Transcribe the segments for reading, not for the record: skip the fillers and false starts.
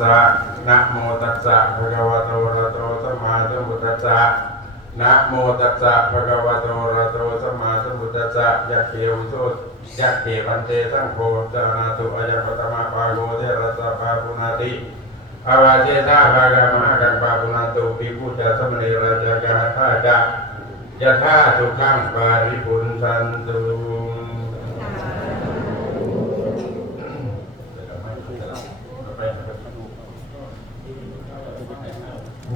สะนะโมตัสสะภะคะวะโตอะระหะโตสัมมาสัมพุทธัสสะนะโมตัสสะภะคะวะโตอะระหะโตสัมมาสัมพุทธัสสะยะเขวิโสยะเขปันเตสังโฆจานาตุอะยังปะตมะปาโกเทระสะภาปุนาติภาวะเจตาภากามหกังปาปุนาตุภิกขุจะสมเนราจกาธาจะยะธาทุกขังปาริปุณสันตุ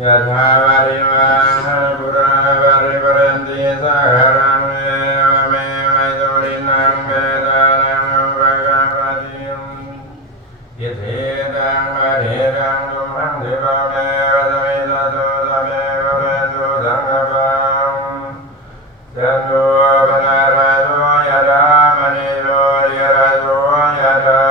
ยะถาวาริวาหาปุราปาริปุเรนติสาคารังเอวเมวัยโตรินังเปตานังอัมภะกังปะติยมยิเทตังปะเทตังตุมหังเทวะเมวะสมิตาโตสัพเพปุเรนตุสังฆปังจันโทปนะระโสยะถามณิโสยะระโสยะถา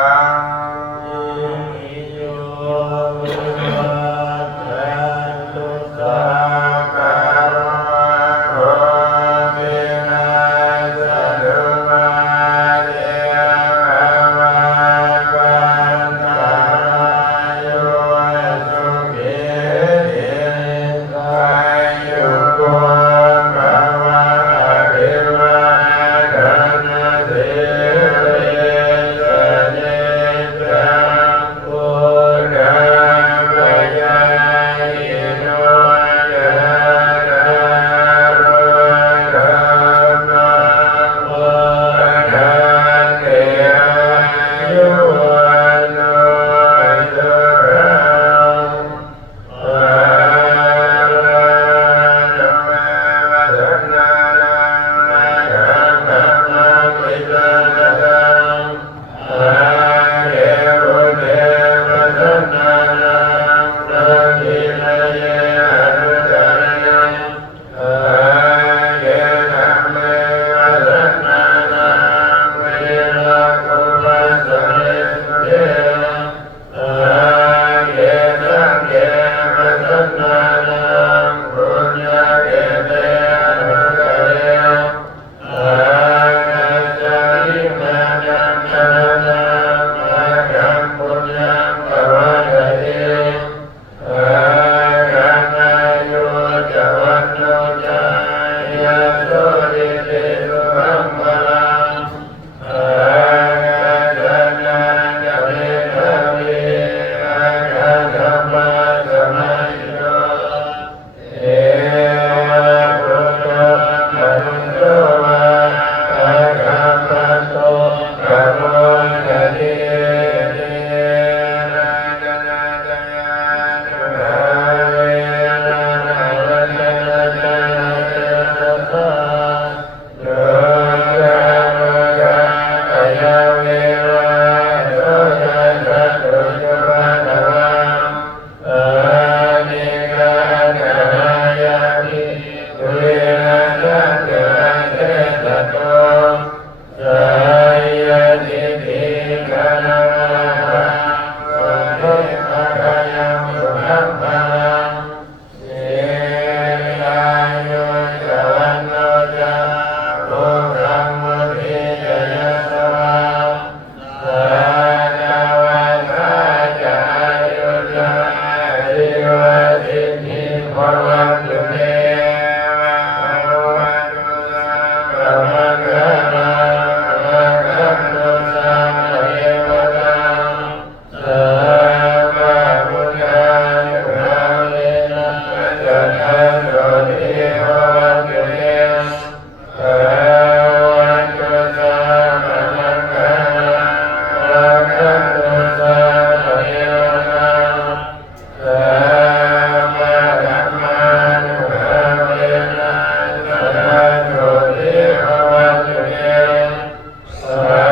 ส